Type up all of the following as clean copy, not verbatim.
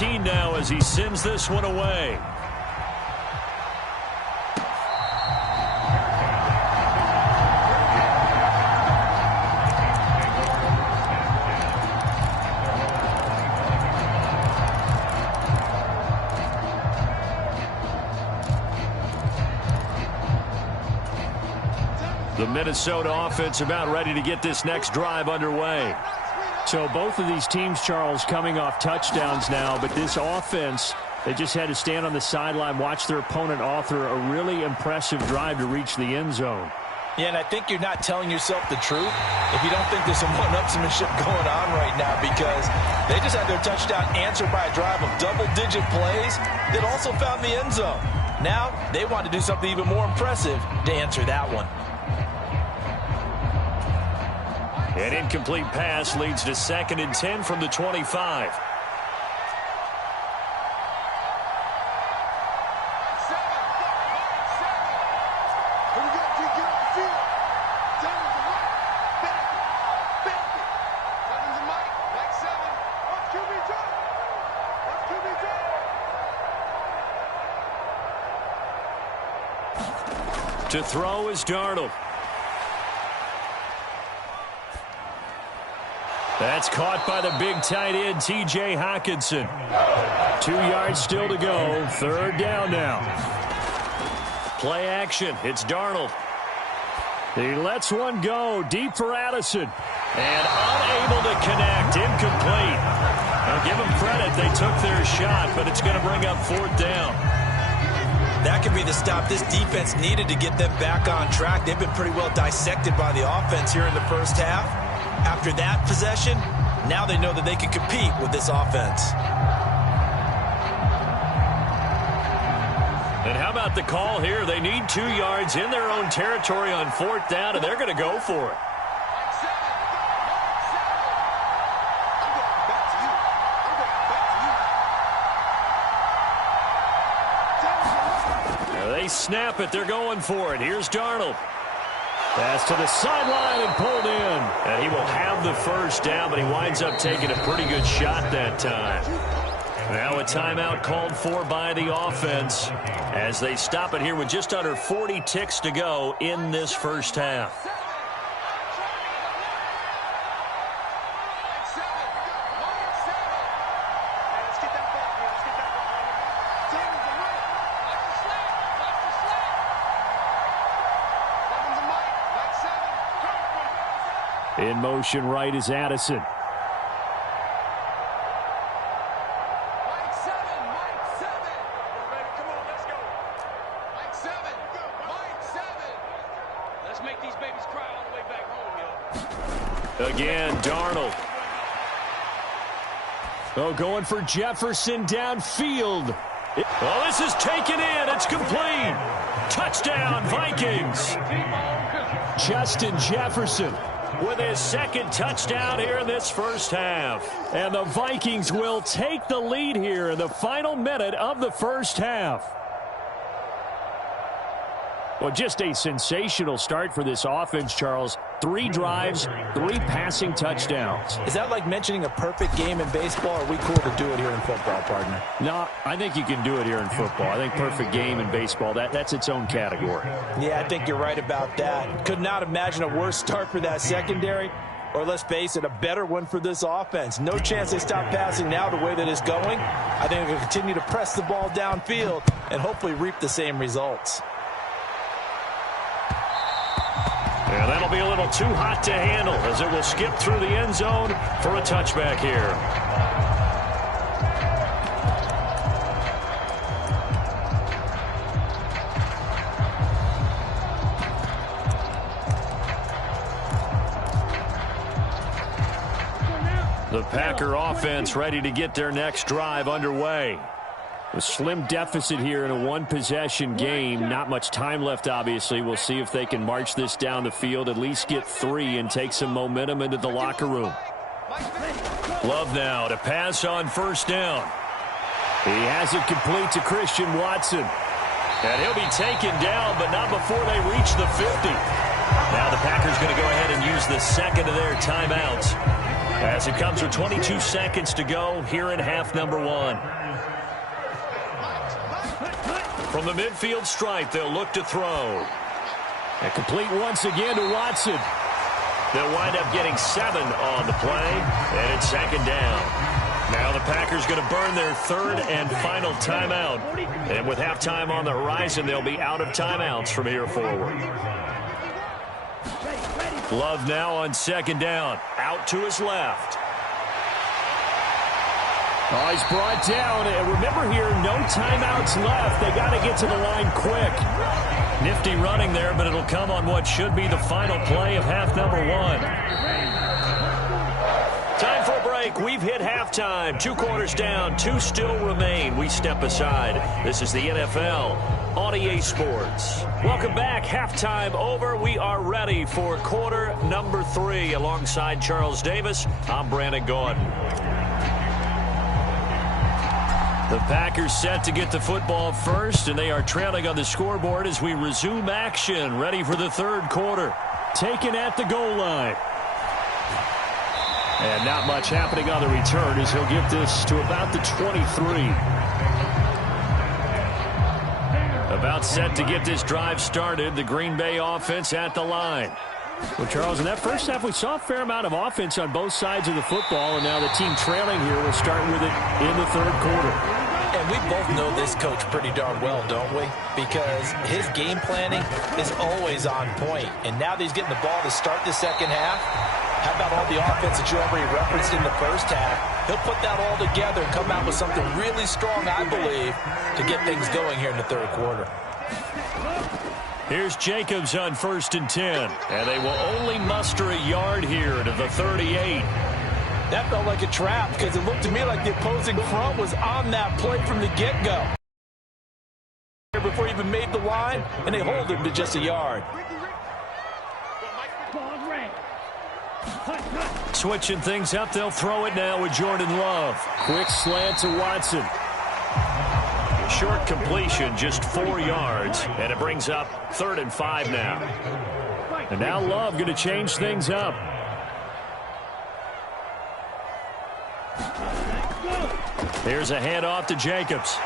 Now as he sends this one away. The Minnesota offense about ready to get this next drive underway. So both of these teams, Charles, coming off touchdowns now, but this offense, they just had to stand on the sideline, watch their opponent author a really impressive drive to reach the end zone. Yeah, and I think you're not telling yourself the truth if you don't think there's some one-upsmanship going on right now, because they just had their touchdown answered by a drive of double-digit plays that also found the end zone. Now they want to do something even more impressive to answer that one. An incomplete pass leads to 2nd and 10 from the 25. To throw is Darnold. That's caught by the big tight end, T.J. Hockenson. 2 yards still to go. 3rd down now. Play action. It's Darnold. He lets one go. Deep for Addison. And unable to connect. Incomplete. Now give them credit. They took their shot, but it's going to bring up 4th down. That could be the stop this defense needed to get them back on track. They've been pretty well dissected by the offense here in the first half. After that possession, now they know that they can compete with this offense. And how about the call here? They need 2 yards in their own territory on 4th down, and they're going to go for it. Now they snap it. They're going for it. Here's Darnold. Pass to the sideline and pulled in. And he will have the 1st down, but he winds up taking a pretty good shot that time. Now a timeout called for by the offense as they stop it here with just under 40 ticks to go in this first half. In motion right is Addison. Again, Darnold. Oh, going for Jefferson downfield. Well, this is taken in. It's complete. Touchdown, Vikings. Justin Jefferson with his 2nd touchdown here in this first half. And the Vikings will take the lead here in the final minute of the first half. Well, just a sensational start for this offense, Charles. 3 drives, 3 passing touchdowns. Is that like mentioning a perfect game in baseball, or are we cool to do it here in football, partner? No, I think you can do it here in football. I think perfect game in baseball, that's its own category. Yeah, I think you're right about that. Could not imagine a worse start for that secondary, or let's face it, a better one for this offense. No chance they stop passing now the way that it's going. I think they'll continue to press the ball downfield and hopefully reap the same results. Yeah, that'll be a little too hot to handle as it will skip through the end zone for a touchback here. The Packer offense ready to get their next drive underway. A slim deficit here in a 1-possession game. Not much time left, obviously. We'll see if they can march this down the field, at least get 3 and take some momentum into the locker room. Love now to pass on 1st down. He has it complete to Christian Watson. And he'll be taken down, but not before they reach the 50. Now the Packers going to go ahead and use the second of their timeouts as it comes with 22 seconds to go here in half number one. From the midfield stripe, they'll look to throw. And complete once again to Watson. They'll wind up getting 7 on the play, and it's second down. Now the Packers going to burn their third and final timeout. And with halftime on the horizon, they'll be out of timeouts from here forward. Love now on second down. Out to his left. Oh, he's brought down. And remember here, no timeouts left. They got to get to the line quick. Nifty running there, but it'll come on what should be the final play of half number one. Time for a break. We've hit halftime. 2 quarters down. 2 still remain. We step aside. This is the NFL on EA Sports. Welcome back. Halftime over. We are ready for quarter number 3. Alongside Charles Davis, I'm Brandon Gordon. The Packers set to get the football first, and they are trailing on the scoreboard as we resume action, ready for the third quarter. Taken at the goal line. And not much happening on the return as he'll get this to about the 23. About set to get this drive started, the Green Bay offense at the line. Well, Charles, in that first half, we saw a fair amount of offense on both sides of the football, and now the team trailing here will start with it in the third quarter. And we both know this coach pretty darn well, don't we? Because his game planning is always on point. And now that he's getting the ball to start the second half, how about all the offense that you already referenced in the first half? He'll put that all together and come out with something really strong, I believe, to get things going here in the third quarter. Here's Jacobs on 1st and 10. And they will only muster a yard here to the 38. That felt like a trap because it looked to me like the opposing front was on that play from the get-go. Before he even made the line, and they hold him to just a yard. Switching things up, they'll throw it now with Jordan Love. Quick slant to Watson. Short completion, just 4 yards, and it brings up 3rd and 5 now. And now Love going to change things up. Here's a handoff to Jacobs.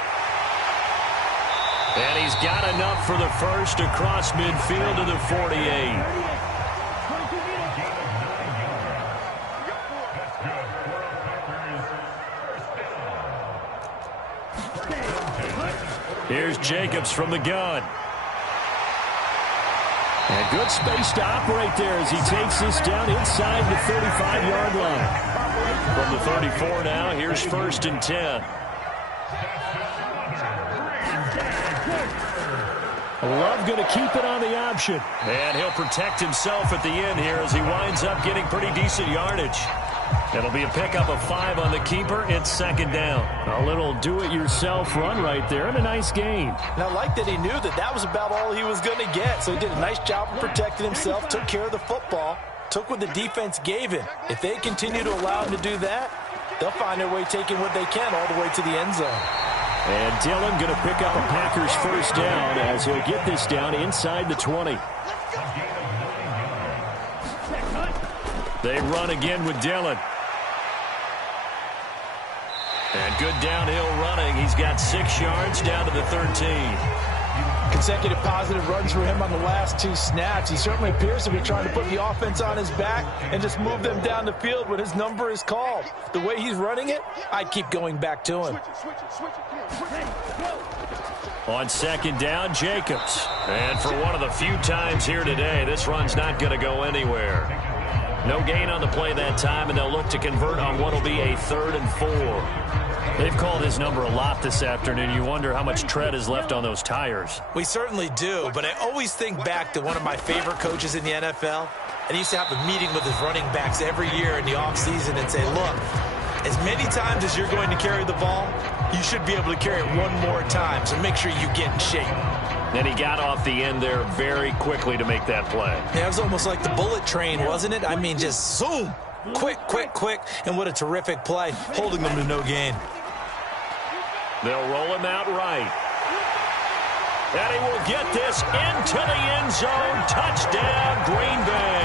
And he's got enough for the first across midfield to the 48. Here's Jacobs from the gun. And good space to operate there as he takes this down inside the 35-yard line. From the 34 now, here's 1st and 10. Love going to keep it on the option. And he'll protect himself at the end here as he winds up getting pretty decent yardage. It'll be a pickup of 5 on the keeper. It's 2nd down. A little do-it-yourself run right there and a nice gain. And I like that he knew that that was about all he was going to get. So he did a nice job of protecting himself, took care of the football, took what the defense gave him. If they continue to allow him to do that, they'll find their way taking what they can all the way to the end zone. And Dillon going to pick up a Packers first down as he'll get this down inside the 20. They run again with Dillon. And good downhill running. He's got 6 yards down to the 13. Consecutive positive runs for him on the last 2 snaps. He certainly appears to be trying to put the offense on his back and just move them down the field when his number is called. The way he's running it, I'd keep going back to him. On 2nd down, Jacobs. And for one of the few times here today, this run's not going to go anywhere. No gain on the play that time, and they'll look to convert on what will be a 3rd and 4. They've called his number a lot this afternoon. You wonder how much tread is left on those tires. We certainly do, but I always think back to one of my favorite coaches in the NFL. And he used to have a meeting with his running backs every year in the offseason and say, look, as many times as you're going to carry the ball, you should be able to carry it one more time, so make sure you get in shape. And he got off the end there very quickly to make that play. Yeah, it was almost like the bullet train, wasn't it? I mean, just zoom, quick, quick, quick, and what a terrific play, holding them to no gain. They'll roll him out right. And he will get this into the end zone. Touchdown, Green Bay.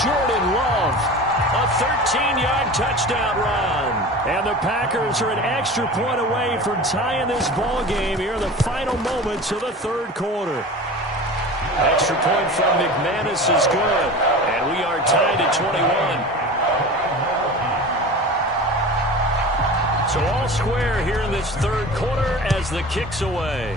Jordan Love, a 13-yard touchdown run. And the Packers are an extra point away from tying this ball game here in the final moments of the third quarter. Extra point from McManus is good. And we are tied at 21. So all square here in this third quarter as the kick's away.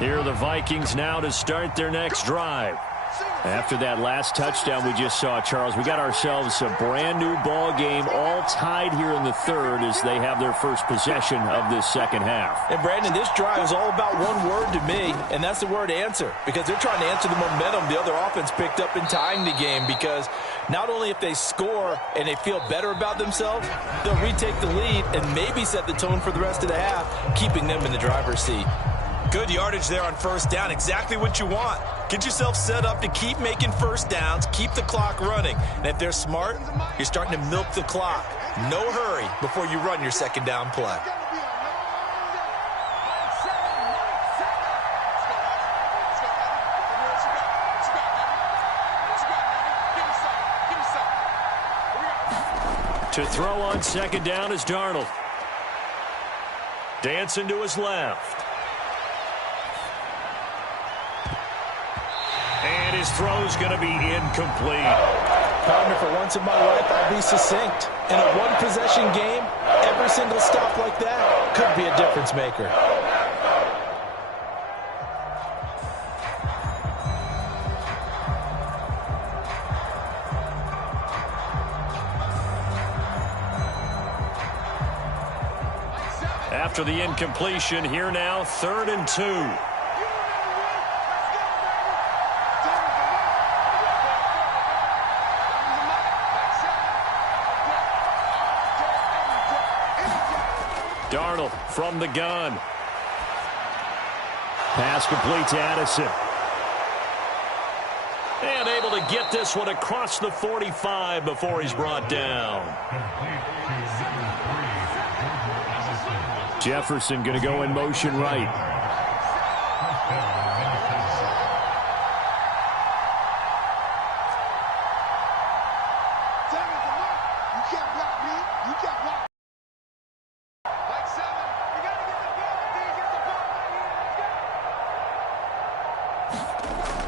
Here are the Vikings now to start their next drive. After that last touchdown we just saw, Charles, we got ourselves a brand-new ball game, all tied here in the third as they have their first possession of this second half. And, Brandon, this drive is all about one word to me, and that's the word answer, because they're trying to answer the momentum the other offense picked up in tying the game, because not only if they score and they feel better about themselves, they'll retake the lead and maybe set the tone for the rest of the half, keeping them in the driver's seat. Good yardage there on first down. Exactly what you want. Get yourself set up to keep making first downs, keep the clock running. And if they're smart, you're starting to milk the clock. No hurry before you run your second down play. To throw on second down is Darnold. Dancing to his left. And his throw's going to be incomplete. Partner, for once in my life, I'll be succinct. In a one-possession game, every single stop like that could be a difference maker. After the incompletion, here now, 3rd and 2. Darnold from the gun. Pass complete to Addison. And able to get this one across the 45 before he's brought down. Jefferson going to go in motion right.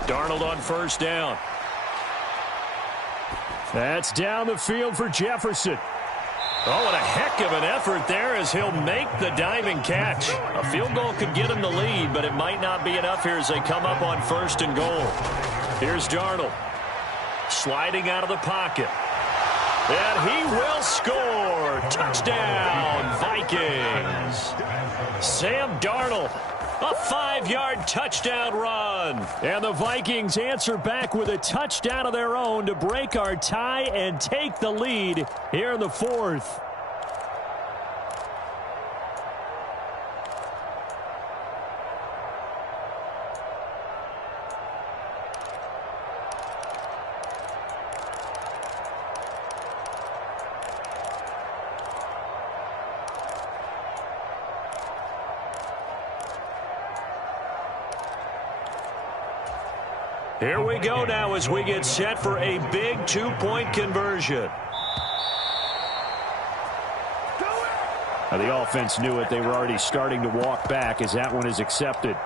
Darnold on first down. That's down the field for Jefferson. Oh, and a heck of an effort there as he'll make the diving catch. A field goal could get him the lead, but it might not be enough here as they come up on 1st and goal. Here's Darnold. Sliding out of the pocket. And he will score. Touchdown, Vikings. Sam Darnold. A 5-yard touchdown run. And the Vikings answer back with a touchdown of their own to break our tie and take the lead here in the 4th. Here we go now as we get set for a big 2-point conversion. Now the offense knew it. They were already starting to walk back as that one is accepted.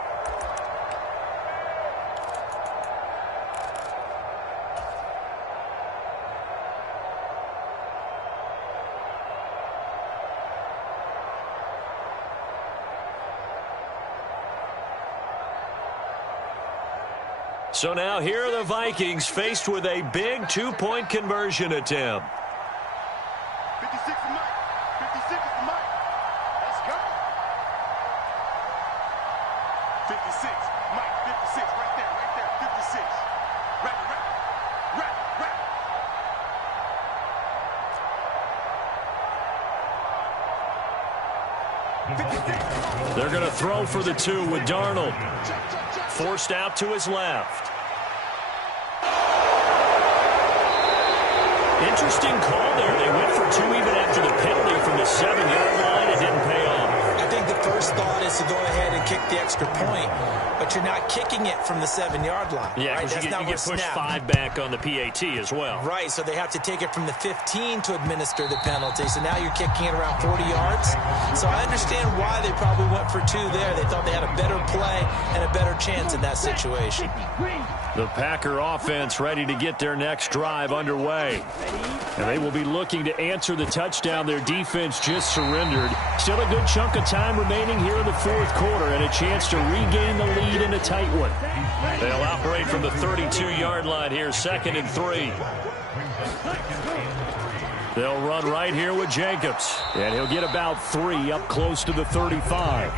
So now here are the Vikings faced with a big 2-point conversion attempt. 56 is Mike. 56 is Mike. Let's go. 56, Mike. 56, right there, 56. Right. They're going to throw for the 2 with Darnold. Forced out to his left. Interesting call there. They went for 2 even after the penalty from the 7-yard line. It didn't pay off. I think the first thought is to go ahead and kick the extra point, but you're not kicking it from the 7-yard line. Yeah, right? because you get pushed 5 back on the PAT as well. Right, so they have to take it from the 15 to administer the penalty. So now you're kicking it around 40 yards. So I understand why they probably went for 2 there. They thought they had a better play and a better chance in that situation. The Packer offense ready to get their next drive underway. And they will be looking to answer the touchdown their defense just surrendered. Still a good chunk of time remaining here in the 4th quarter and a chance to regain the lead in a tight one. They'll operate from the 32-yard line here, 2nd and 3. They'll run right here with Jacobs. And he'll get about 3 up close to the 35.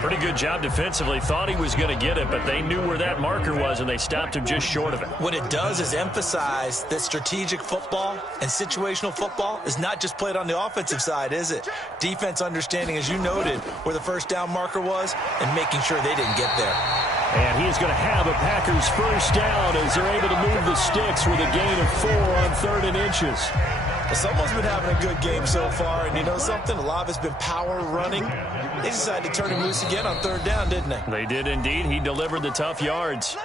Pretty good job defensively. Thought he was going to get it, but they knew where that marker was, and they stopped him just short of it. What it does is emphasize that strategic football and situational football is not just played on the offensive side, is it? Defense understanding, as you noted, where the first down marker was and making sure they didn't get there. And he's going to have a Packers first down as they're able to move the sticks with a gain of 4 on 3rd and inches. Well, someone's been having a good game so far, and you know something? A lot of it's been power running. They decided to turn him loose again on 3rd down, didn't they? They did indeed. He delivered the tough yards.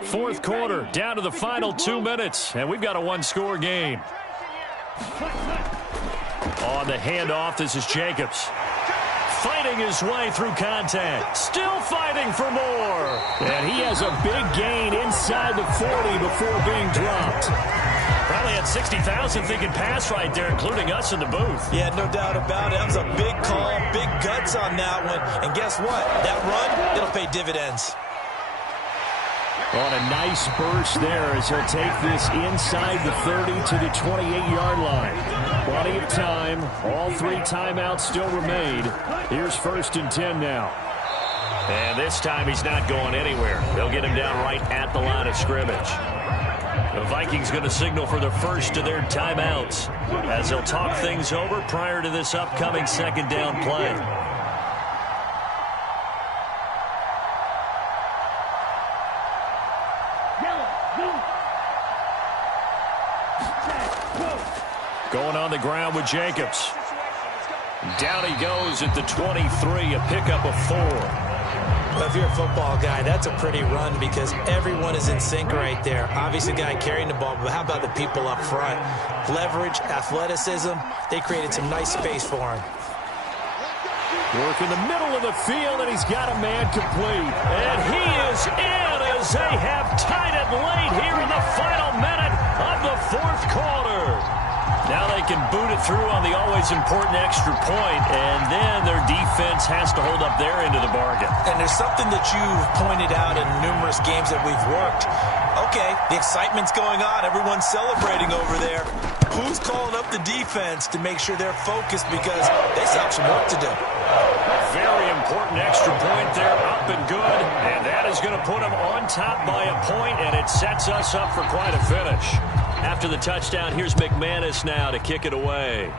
4th quarter, down to the final 2 minutes, and we've got a 1-score game. On the handoff, this is Jacobs. Fighting his way through contact. Still fighting for more. And he has a big gain inside the 40 before being dropped. Probably had 60,000 thinking pass right there, including us in the booth. Yeah, no doubt about it. That was a big call, big guts on that one. And guess what? That run, it'll pay dividends. On a nice burst there as he'll take this inside the 30 to the 28-yard line. Plenty of time. All 3 timeouts still remain. Here's 1st and 10 now. And this time he's not going anywhere. They'll get him down right at the line of scrimmage. The Vikings going to signal for the first of their timeouts as they'll talk things over prior to this upcoming 2nd down play. Going on the ground with Jacobs. Down he goes at the 23, a pickup of 4. Well, if you're a football guy, that's a pretty run because everyone is in sync right there. Obviously, the guy carrying the ball, but how about the people up front? Leverage, athleticism, they created some nice space for him. Work in the middle of the field, and he's got a man complete. And he is in as they have tied it late here in the final minute of the 4th quarter. Now they can boot it through on the always important extra point, and then their defense has to hold up their end of the bargain. And there's something that you've pointed out in numerous games that we've worked. Okay, the excitement's going on. Everyone's celebrating over there. Who's calling up the defense to make sure they're focused because they still have some work to do? Very important extra point there, up and good. And that is going to put them on top by a point, and it sets us up for quite a finish. After the touchdown, here's McManus now to kick it away.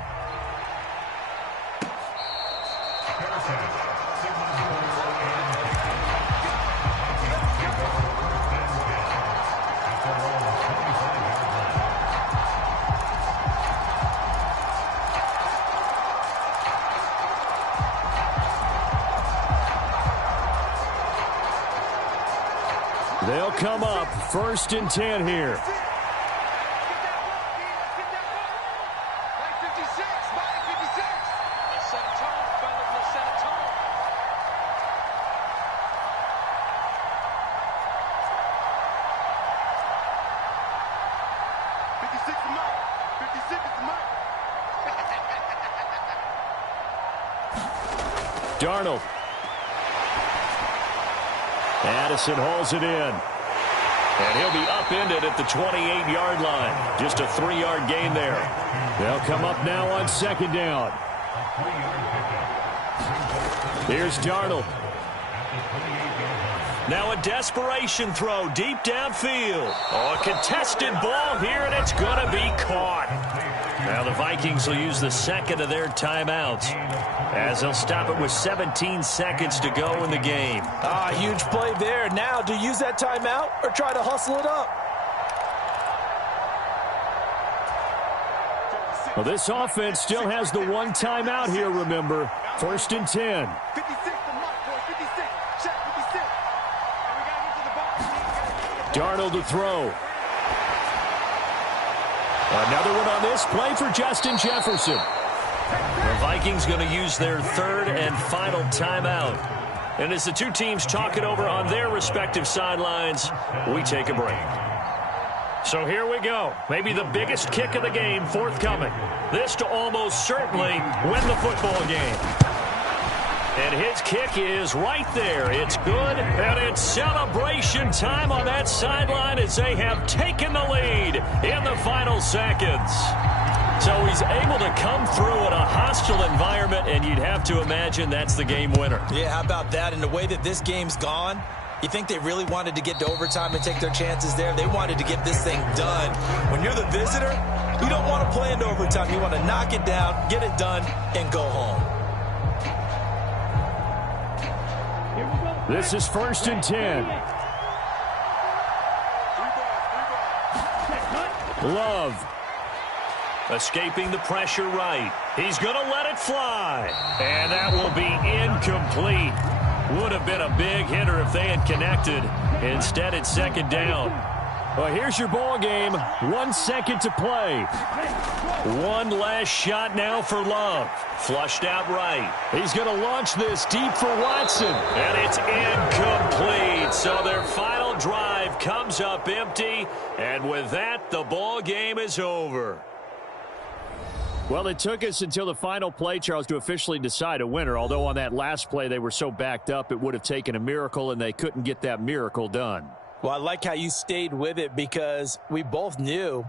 They'll come up 1st and 10 here. Darnold. Addison hauls it in. And he'll be upended at the 28-yard line. Just a 3-yard gain there. They'll come up now on 2nd down. Here's Darnold. Now a desperation throw deep downfield. Oh, a contested ball here, and it's going to be caught. Now the Vikings will use the second of their timeouts, as they'll stop it with 17 seconds to go in the game. Huge play there. Now, do you use that timeout or try to hustle it up? Well, this offense still has the one timeout here, remember. 1st and 10. 56 to Mike, boy. 56. Check 56. And we got to get to the ball. Darnold to throw. Another one on this play for Justin Jefferson. The Vikings going to use their third and final timeout. And as the two teams talk it over on their respective sidelines, we take a break. So here we go. Maybe the biggest kick of the game forthcoming. This to almost certainly win the football game. And his kick is right there. It's good, and it's celebration time on that sideline as they have taken the lead in the final seconds. So he's able to come through in a hostile environment, and you'd have to imagine that's the game winner. Yeah, how about that? And the way that this game's gone, you think they really wanted to get to overtime and take their chances there? They wanted to get this thing done. When you're the visitor, you don't want to play into overtime. You want to knock it down, get it done, and go home. This is 1st and 10. Love. Escaping the pressure right. He's going to let it fly. And that will be incomplete. Would have been a big hitter if they had connected. Instead, it's 2nd down. Well, here's your ball game. 1 second to play. One last shot now for Love. Flushed out right. He's going to launch this deep for Watson. And it's incomplete. So their final drive comes up empty. And with that, the ball game is over. Well, it took us until the final play, Charles, to officially decide a winner. Although on that last play they were so backed up, it would have taken a miracle, and they couldn't get that miracle done. Well, I like how you stayed with it because we both knew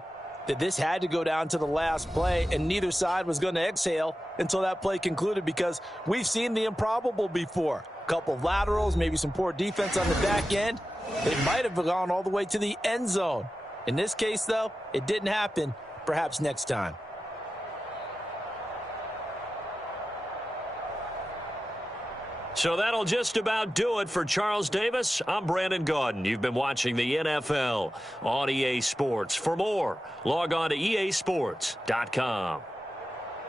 that this had to go down to the last play, and neither side was going to exhale until that play concluded because we've seen the improbable before. A couple of laterals, maybe some poor defense on the back end. They might have gone all the way to the end zone. In this case, though, it didn't happen. Perhaps next time. So that'll just about do it for Charles Davis. I'm Brandon Gaudin. You've been watching the NFL on EA Sports. For more, log on to easports.com.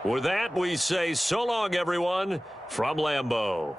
With that, we say so long, everyone, from Lambeau.